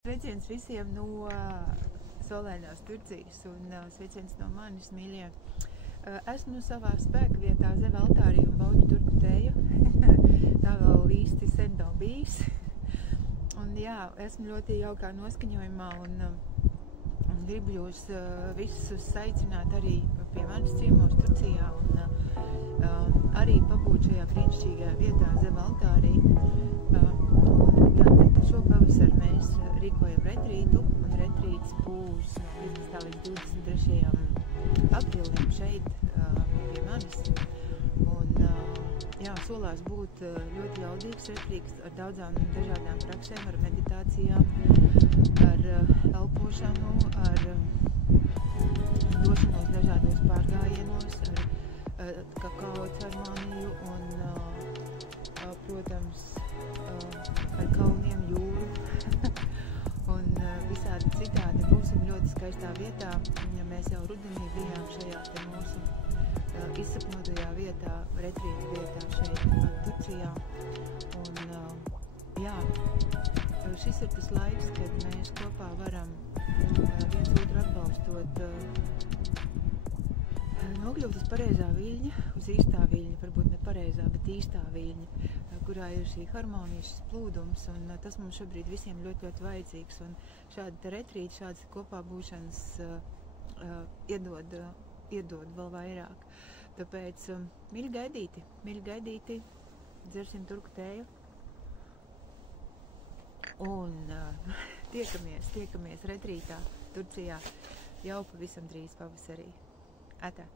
Sveiciens visiem no Solēnās Turcijas un sveiciens no manis, mīļie. Esmu savā spēka vietā zem altārī un baudu turku tēju. Tā vēl īsti sen nav bijis. Un jā, esmu ļoti jaukā noskaņojumā un gribu jūs visus aicināt arī pie manis ciemos Turcijā un arī pabūt šajā brīnišķīgajā vietā zem altārī. Tātad šopavasar mēs rīkojam retrītu, un retrīts būs no 15. līdz 23. aprīlim šeit pie manis. Un, jā, solās būt ļoti jaudīgs retrīts ar daudzām dažādām praksēm, ar meditācijām, ar elpošanu, ar došanos dažādos pārgājienos, ar kakao ceremoniju un, protams, ar kalniem, jūru un visādi citādi. Būsim ļoti skaistā vietā. Mēs jau rudenī bijām šajā te mūsu izsapņotajā vietā, retrīta vietā šeit Turcijā. Un jā, šis ir tas laiks, kad mēs kopā varam viens otru atbalstot, nokļūt uz pareizā viļņa, uz īstā viļņa, varbūt ne pareizā, bet īstā viļņa, kurā ir šī harmonijas plūdums, un tas mums šobrīd visiem ļoti, ļoti vajadzīgs. Un šāda retrīta, šādas kopā būšanas iedod vēl vairāk. Tāpēc mīļi gaidīti, dzersim turku tēju un tiekamies retrītā Turcijā jau pavisam drīz pavasarī. Atā!